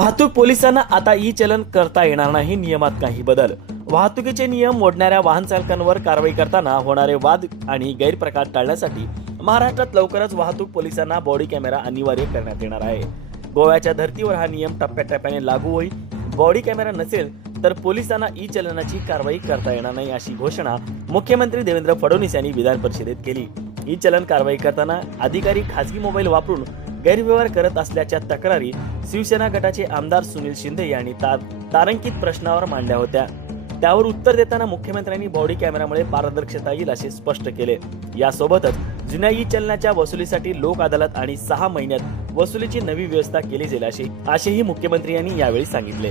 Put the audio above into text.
वाहतूक पोलिसांना आता ई चलन करता येणार नाही, नियमात काही बदल। वाहतुकीचे नियम मोडणाऱ्या वाहन चालकांवर कारवाई करताना होणारे वाद आणि गैरप्रकार टाळण्यासाठी महाराष्ट्रात लवकरच वाहतूक पोलिसांना बॉडी कॅमेरा अनिवार्य करण्यात येणार आहे। गोव्याच्या धर्तीवर हा नियम टप्प्याटप्प्याने लागू होईल। बॉडी कॅमेरा नसेल तर पोलिसांना ई चलनाची कारवाई करता येणार नाही, अशी घोषणा मुख्यमंत्री देवेंद्र फडणवीस यांनी विधान परिषदेत केली। ई चलन कारवाई करताना अधिकारी खासगी मोबाईल वापरून गैरव्यवहार करत असल्याच्या तक्रारी शिवसेना गटाचे आमदार सुनील शिंदे यांनी तारांकित प्रश्नावर मांडल्या होत्या। त्यावर उत्तर देताना मुख्यमंत्र्यांनी बॉडी कॅमेरामुळे पारदर्शकता येईल असे स्पष्ट केले। यासोबतच जुन्या ई चलनाच्या वसुलीसाठी लोक अदालत आणि 6 महिन्यात वसुलीची नवी व्यवस्था केली जाईल असेही मुख्यमंत्री यांनी यावेळी सांगितले।